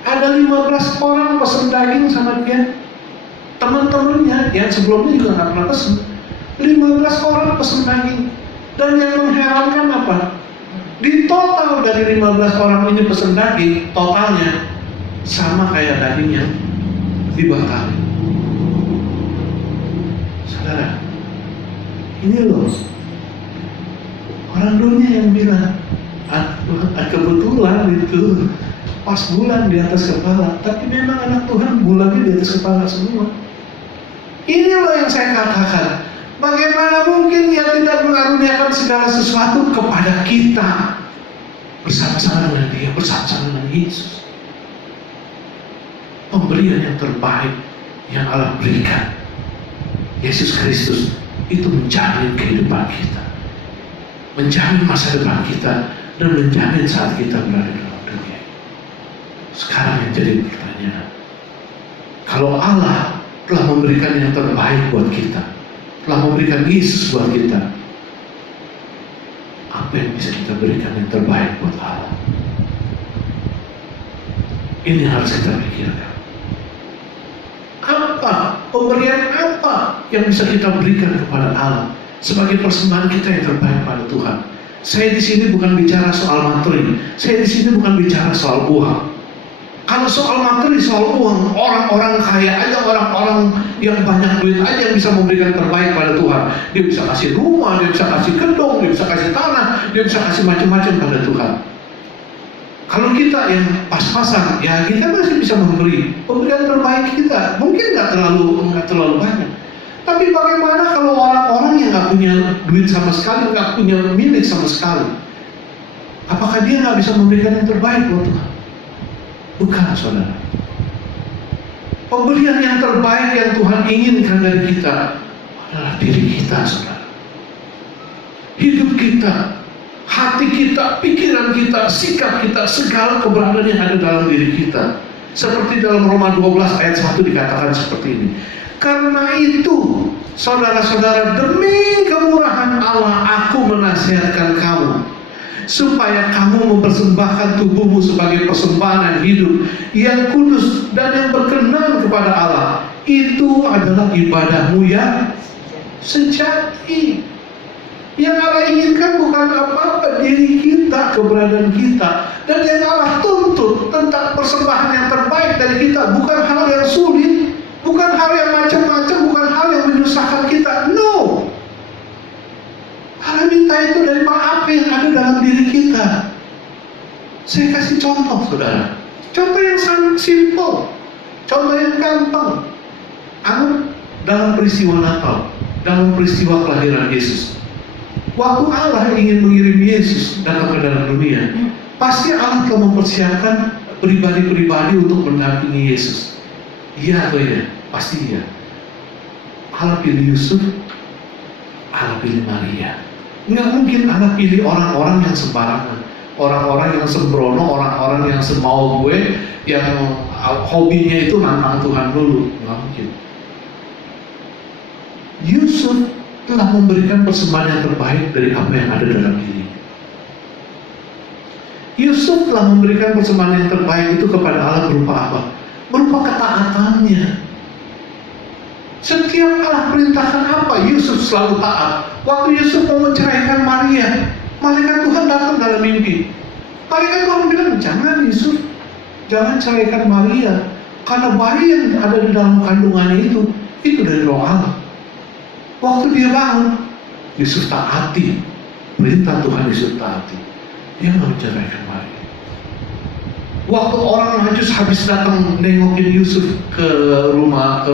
Ada 15 orang pesan daging sama dia. Teman-temannya yang sebelumnya juga nggak pernah pesen. 15 orang pesan daging. Dan yang mengherankan apa? Di total dari 15 orang ini pesan daging, totalnya sama kayak daging yang dibatalkan. Saudara, ini loh orang dunia yang bilang, kebetulan itu pas bulan di atas kepala, tapi memang anak Tuhan bulannya di atas kepala semua. Ini loh yang saya katakan. Bagaimana mungkin Dia tidak mengaruniakan segala sesuatu kepada kita bersama-sama dengan Dia, bersama-sama dengan Yesus. Pemberian yang terbaik yang Allah berikan, Yesus Kristus, itu menjamin kehidupan kita, menjamin masa depan kita, dan menjamin saat kita berada dalam dunia. Sekarang yang jadi pertanyaan, kalau Allah telah memberikan yang terbaik buat kita, telah memberikan Yesus buat kita, apa yang bisa kita berikan yang terbaik buat Allah? Ini harus kita pikirkan. Apa, pemberian apa yang bisa kita berikan kepada Allah sebagai persembahan kita yang terbaik pada Tuhan? Saya di sini bukan bicara soal materi, saya di sini bukan bicara soal uang. Kalau soal materi, soal uang, orang-orang kaya aja, orang-orang yang banyak duit aja yang bisa memberikan terbaik pada Tuhan. Dia bisa kasih rumah, dia bisa kasih gedung, dia bisa kasih tanah, dia bisa kasih macam-macam pada Tuhan. Kalau kita yang pas-pasan, ya kita masih bisa memberi pemberian terbaik kita. Mungkin nggak terlalu banyak. Tapi bagaimana kalau orang-orang yang nggak punya duit sama sekali, nggak punya milik sama sekali? Apakah dia nggak bisa memberikan yang terbaik buat Tuhan? Bukan, saudara. Pemberian yang terbaik yang Tuhan inginkan dari kita adalah diri kita, saudara. Hidup kita, hati kita, pikiran kita, sikap kita, segala keberadaan yang ada dalam diri kita. Seperti dalam Roma 12 ayat 1 dikatakan seperti ini. Karena itu, saudara-saudara, demi kemurahan Allah, aku menasihatkan kamu supaya kamu mempersembahkan tubuhmu sebagai persembahan yang hidup, yang kudus dan yang berkenan kepada Allah. Itu adalah ibadahmu yang sejati. Yang Allah inginkan bukan apa-apa, diri kita, keberadaan kita. Dan yang Allah tuntut tentang persembahan yang terbaik dari kita bukan hal yang sulit, bukan hal yang macam-macam, bukan hal yang menyusahkan kita. No. Allah minta itu dari apa yang ada dalam diri kita. Saya kasih contoh, saudara. Contoh yang sangat simpel. Contoh yang gampang, anggap dalam peristiwa Natal, dalam peristiwa kelahiran Yesus. Waktu Allah ingin mengirim Yesus datang ke dalam dunia, pasti Allah telah mempersiapkan pribadi-pribadi untuk mendampingi Yesus. Iya atau iya? Pasti iya. Allah pilih Yusuf, Allah pilih Maria. Nggak mungkin Allah pilih orang-orang yang sembarangan, orang-orang yang sembrono, orang-orang yang semau gue, yang hobinya itu nantang Tuhan dulu. Nggak mungkin. Yusuf telah memberikan persembahan yang terbaik dari apa yang ada dalam dirinya. Yusuf telah memberikan persembahan yang terbaik itu kepada Allah berupa apa? Berupa ketaatannya. Setiap Allah perintahkan apa, Yusuf selalu taat. Waktu Yusuf mau menceraikan Maria, malaikat Tuhan datang dalam mimpi. Malaikat Tuhan bilang, jangan Yusuf, jangan ceraikan Maria, karena bayi yang ada di dalam kandungannya itu dari roh Allah. Waktu dia bangun, Yusuf taati perintah Tuhan. Yusuf taati, dia nggak menceraikan Maria. Waktu orang Majus habis datang nengokin Yusuf ke rumah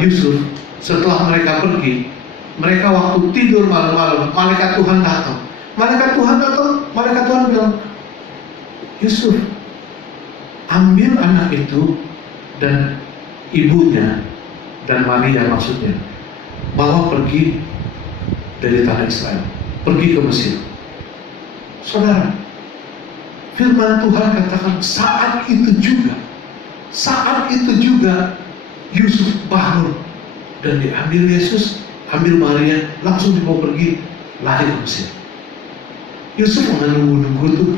Yusuf, setelah mereka pergi, mereka waktu tidur malam-malam, malaikat Tuhan datang. Malaikat Tuhan bilang, Yusuf, ambil anak itu dan ibunya dan Maria maksudnya, bawa pergi dari tanah Israel, pergi ke Mesir. Saudara, firman Tuhan katakan saat itu juga Yusuf bangun dan diambil Yesus, ambil Maria, langsung dibawa pergi, lari ke Mesir. Yusuf nggak nunggu tuh.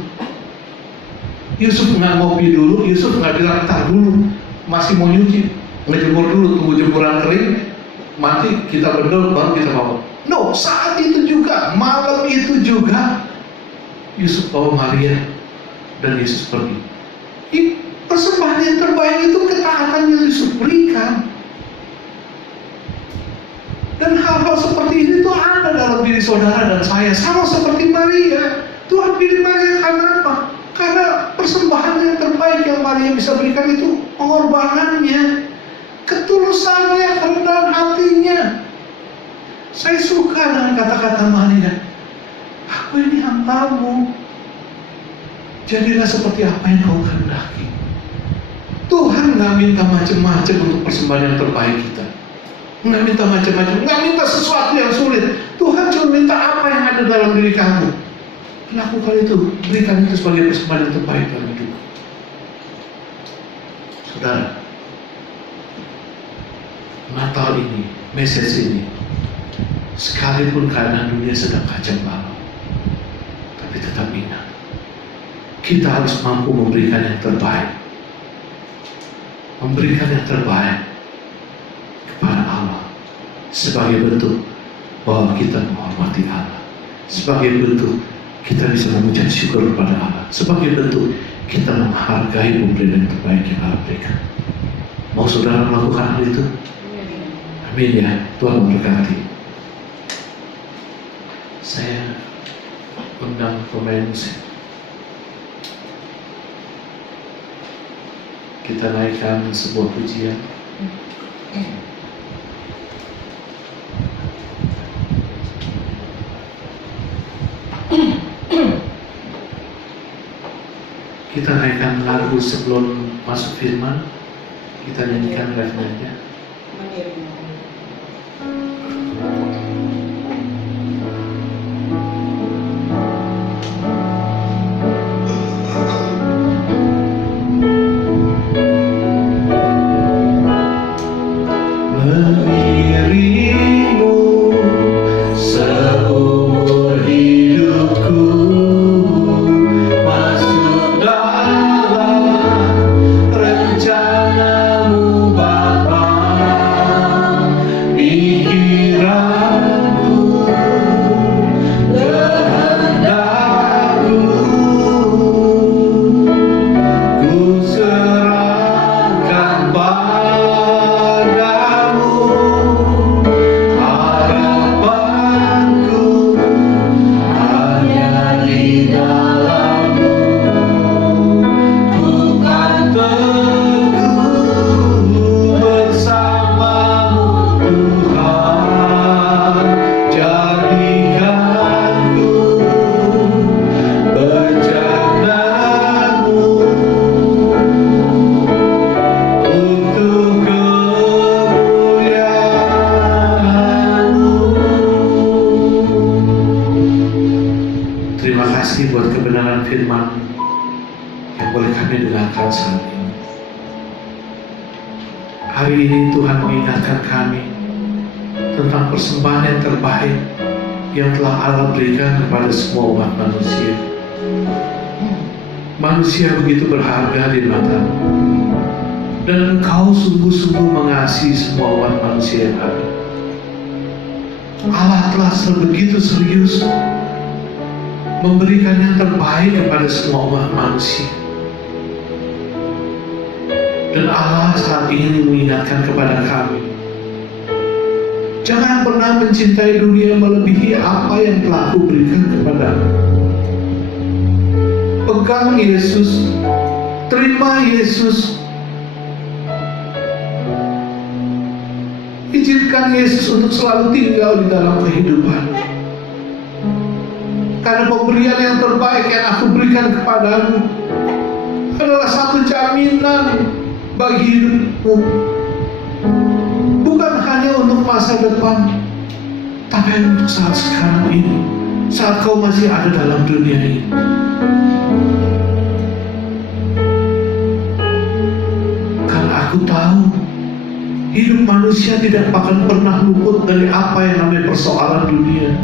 Yusuf nggak ngopi dulu, Yusuf nggak bilang entar dulu, masih mau nyuci, ngejemur dulu, tunggu jemuran kering, mati kita bedol baru kita bawa. No, saat itu juga, malam itu juga, Yusuf bawa Maria dan Yesus pergi. Persembahan yang terbaik itu ketaatan yang Yusuf berikan. Dan hal-hal seperti ini tuh ada dalam diri saudara dan saya, sama seperti Maria. Tuhan pilih Maria karena apa? Karena persembahan yang terbaik yang Maria bisa berikan itu pengorbanannya, ketulusannya, kerendahan hatinya. Saya suka dengan kata-kata Maria. Aku ini hamba-Mu, jadilah seperti apa yang Kau kehendaki. Tuhan nggak minta macam-macam untuk persembahan yang terbaik kita. Nggak minta macam-macam, nggak minta sesuatu yang sulit. Tuhan cuma minta apa yang ada dalam diri kamu. Lakukan itu, berikan itu sebagai persembahan yang terbaik dalam hidup. Saudara, Natal ini, message ini, sekalipun keadaan dunia sedang kacau balau, tapi tetap ingat, kita harus mampu memberikan yang terbaik. Memberikan yang terbaik kepada Allah sebagai bentuk bahwa kita menghormati Allah, sebagai bentuk kita bisa mengucap syukur kepada Allah, sebagai bentuk kita menghargai pemberian yang terbaik yang Allah berikan. Mau saudara melakukan hal itu? Amin ya, Tuhan memberkati. Saya undang pemain musik. Kita naikkan sebuah pujian. Kita naikkan lagu sebelum masuk firman. Kita nyanyikan refnya. Rencanamu Bapa, bikin Hari ini Tuhan mengingatkan kami tentang persembahan yang terbaik yang telah Allah berikan kepada semua umat manusia. Manusia begitu berharga di mata-Mu, dan Engkau sungguh-sungguh mengasihi semua umat manusia yang ada. Allah telah begitu serius memberikan yang terbaik kepada semua umat manusia. Dan Allah saat ini mengingatkan kepada kami, jangan pernah mencintai dunia melebihi apa yang telah Aku berikan kepadamu. Pegang Yesus, terima Yesus, izinkan Yesus untuk selalu tinggal di dalam kehidupan. Karena pemberian yang terbaik yang Aku berikan kepadamu adalah satu jaminan bagi hidupmu. Bukan hanya untuk masa depan, tapi untuk saat sekarang ini, saat kau masih ada dalam dunia ini. Karena Aku tahu hidup manusia tidak akan pernah luput dari apa yang namanya persoalan dunia,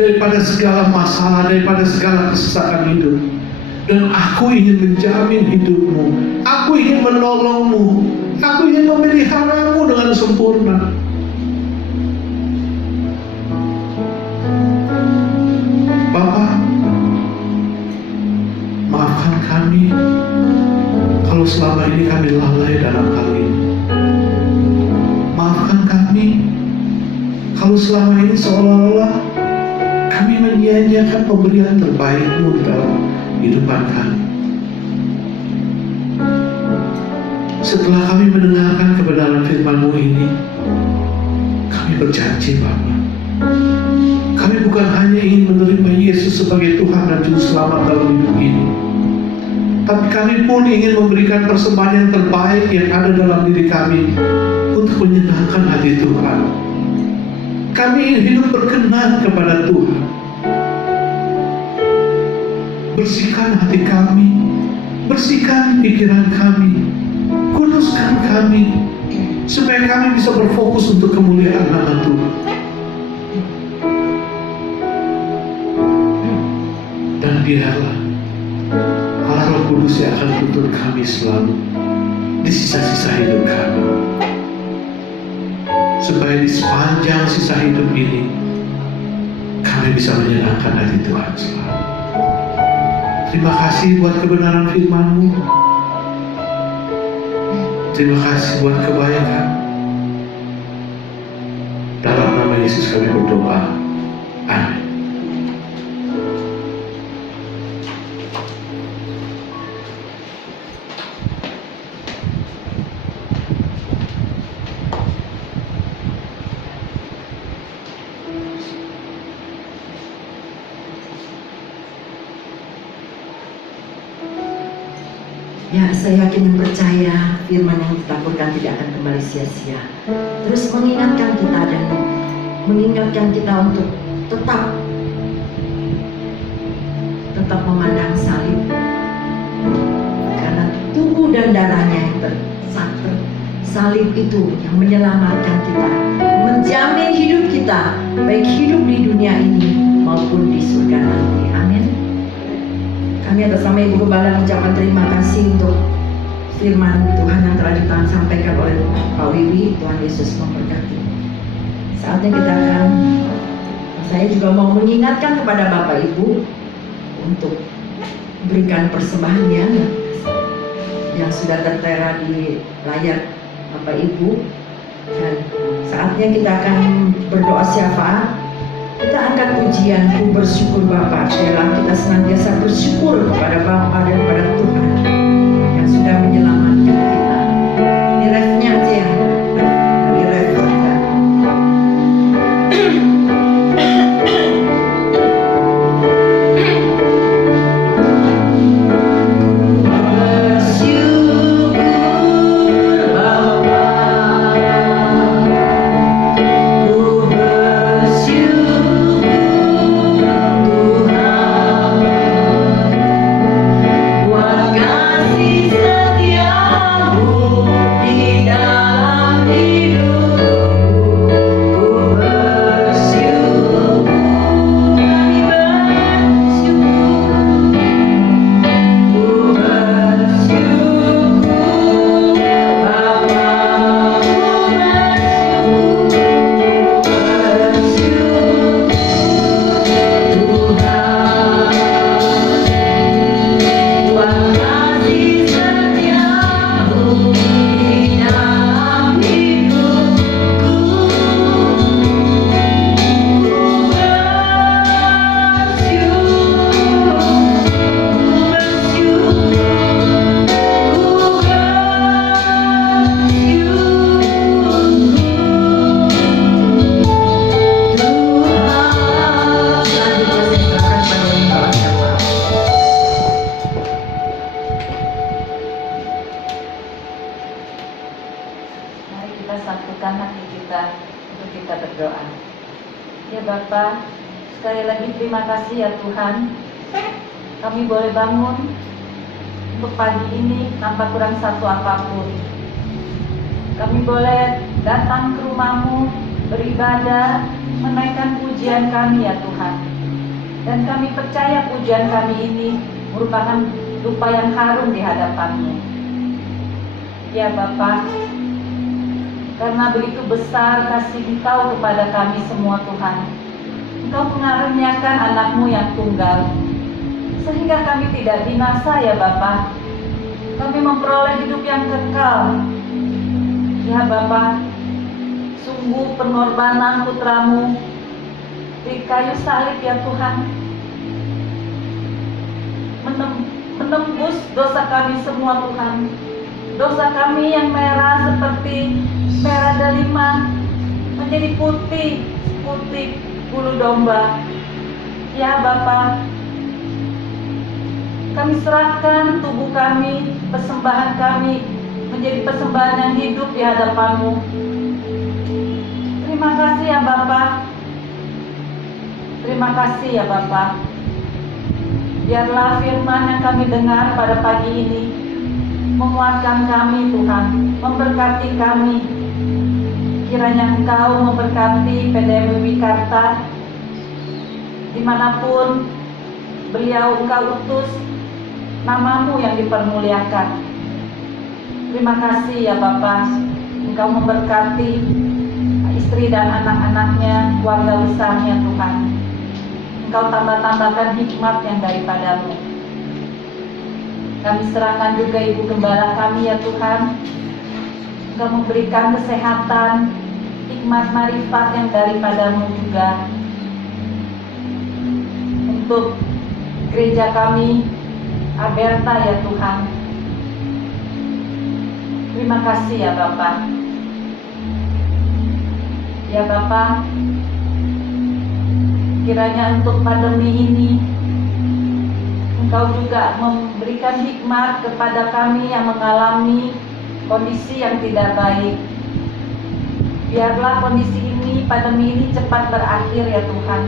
daripada segala masalah, daripada segala kesesakan hidup. Dan Aku ingin menjamin hidupmu, Aku ingin menolongmu, Aku ingin memeliharamu dengan sempurna. Bapa, maafkan kami kalau selama ini kami lalai dalam hal ini. Maafkan kami kalau selama ini seolah-olah kami menyia-nyiakan pemberian terbaik-Mu dalam kehidupan kami. Setelah kami mendengarkan kebenaran firman-Mu ini, kami berjanji Bapa, kami bukan hanya ingin menerima Yesus sebagai Tuhan dan Juru Selamat dalam hidup ini, tapi kami pun ingin memberikan persembahan yang terbaik yang ada dalam diri kami untuk menyenangkan hati Tuhan. Kami ingin hidup berkenan kepada Tuhan. Bersihkan hati kami, bersihkan pikiran kami, kuduskan kami, supaya kami bisa berfokus untuk kemuliaan nama Tuhan. Dan biarlah Allah Roh Kudus yang akan tuntun kami selalu di sisa-sisa hidup kami, supaya di sepanjang sisa hidup ini kami bisa menyenangkan hati Tuhan selalu. Terima kasih buat kebenaran firman-Mu. Terima kasih buat kebaikan. Dalam nama Yesus kami berdoa. Amin. Ya, saya yakin dan percaya firman yang ditaburkan tidak akan kembali sia-sia. Terus mengingatkan kita dan mengingatkan kita untuk tetap memandang salib. Karena tubuh dan darahnya yang salib itu yang menyelamatkan kita, menjamin hidup kita, baik hidup di dunia ini maupun di surga nanti. Amin. Kami atas nama Ibu Gembala mengucapkan terima kasih untuk firman Tuhan yang telah disampaikan oleh Pak Wiwi. Tuhan Yesus memberkati. Saatnya saya juga mau mengingatkan kepada Bapak Ibu untuk berikan persembahannya yang sudah tertera di layar Bapak Ibu. Dan saatnya kita akan berdoa syafaat. Kita angkat pujian, ku bersyukur Bapa, dalam kita senantiasa bersyukur kepada Bapa dan kepada Tuhan yang sudah menyelamatkan kita. Ini refnya aja yang di ref aja. Tuhan, buat kasih setia kita satukan hati kita untuk kita berdoa. Ya Bapa, sekali lagi terima kasih ya Tuhan, kami boleh bangun untuk pagi ini tanpa kurang satu apapun. Kami boleh datang ke rumah-Mu, beribadah, menaikkan pujian kami ya Tuhan. Dan kami percaya pujian kami ini merupakan dupa yang harum di hadapan-Mu. Ya Bapa, karena begitu besar kasih Engkau kepada kami semua Tuhan, Engkau mengaruniakan anak-Mu yang tunggal, sehingga kami tidak binasa ya Bapa. Kami memperoleh hidup yang kekal. Ya Bapa, sungguh pengorbanan putra-Mu di kayu salib ya Tuhan menembus dosa kami semua Tuhan. Dosa kami yang merah seperti merah delima menjadi putih bulu domba. Ya Bapa, kami serahkan tubuh kami, persembahan kami menjadi persembahan yang hidup di hadapan-Mu. Terima kasih ya Bapa. Terima kasih ya Bapa. Biarlah firman yang kami dengar pada pagi ini menguatkan kami Tuhan, memberkati kami. Kiranya Engkau memberkati PDM Wikarta dimanapun beliau Engkau utus, nama-Mu yang dipermuliakan. Terima kasih ya Bapa, Engkau memberkati istri dan anak-anaknya, keluarga besarnya Tuhan. Engkau tambah-tambahkan hikmat yang daripada-Mu. Kami serahkan juga Ibu Gembala kami ya Tuhan. Engkau memberikan kesehatan, hikmat marifat yang daripada-Mu juga. Untuk gereja kami, Aberta ya Tuhan. Terima kasih ya Bapa. Ya Bapa, kiranya untuk pandemi ini Engkau juga memberikan hikmat kepada kami yang mengalami kondisi yang tidak baik. Biarlah kondisi ini, pandemi ini cepat berakhir ya Tuhan.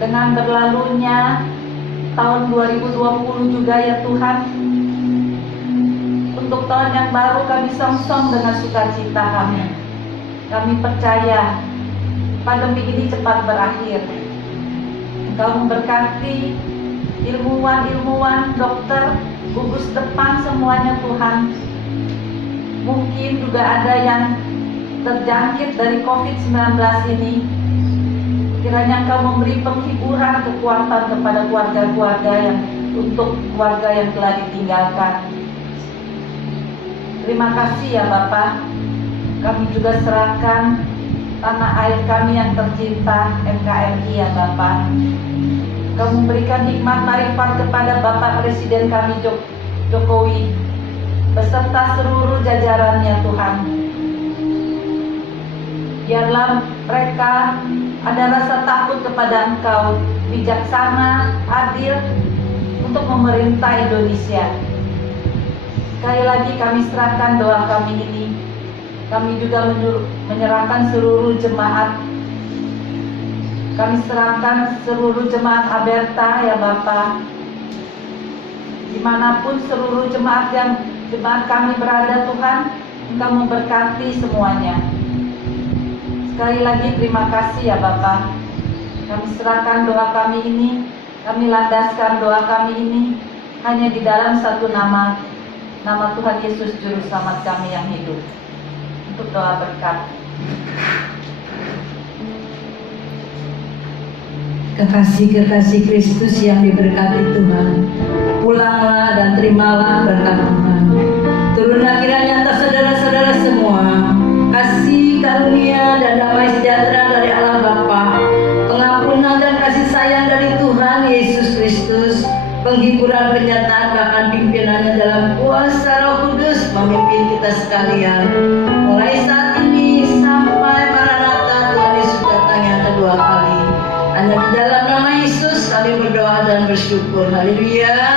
Dengan berlalunya tahun 2020 juga ya Tuhan, untuk tahun yang baru kami song-song dengan sukacita kami. Kami percaya pandemi ini cepat berakhir. Engkau memberkati ilmuwan-ilmuwan, dokter, gugus depan semuanya Tuhan. Mungkin juga ada yang terjangkit dari COVID-19 ini. Kiranya Engkau memberi penghiburan, kekuatan kepada keluarga-keluarga yang untuk keluarga yang telah ditinggalkan. Terima kasih ya Bapa. Kami juga serahkan tanah air kami yang tercinta, NKRI ya Bapa. Kau memberikan hikmat marifat kepada Bapak Presiden kami Jokowi beserta seluruh jajarannya Tuhan. Biarlah mereka ada rasa takut kepada Engkau, bijaksana, adil untuk memerintah Indonesia. Sekali lagi kami serahkan doa kami ini. Kami juga menyerahkan seluruh jemaat. Kami serahkan seluruh jemaat Aberta ya Bapa. Dimanapun seluruh jemaat kami berada Tuhan, Engkau memberkati semuanya. Sekali lagi terima kasih ya Bapa. Kami serahkan doa kami ini, kami landaskan doa kami ini hanya di dalam satu nama Tuhan Yesus Juru Selamat kami yang hidup. Untuk doa berkat. Kekasih-kekasih Kristus yang diberkati Tuhan, pulanglah dan terimalah berkat Tuhan. Turunlah kiranya atas saudara-saudara semua kasih karunia dan damai sejahtera dari Allah Bapa, pengampunan dan kasih sayang dari Tuhan Yesus Kristus, penghiburan penyertaan bahkan pimpinannya dalam kuasa Roh Kudus memimpin kita sekalian mulai saat ini sampai Maranatha Tuhan Yesus datang yang kedua kali. Hanya di dalam nama Yesus kami berdoa dan bersyukur. Haleluya.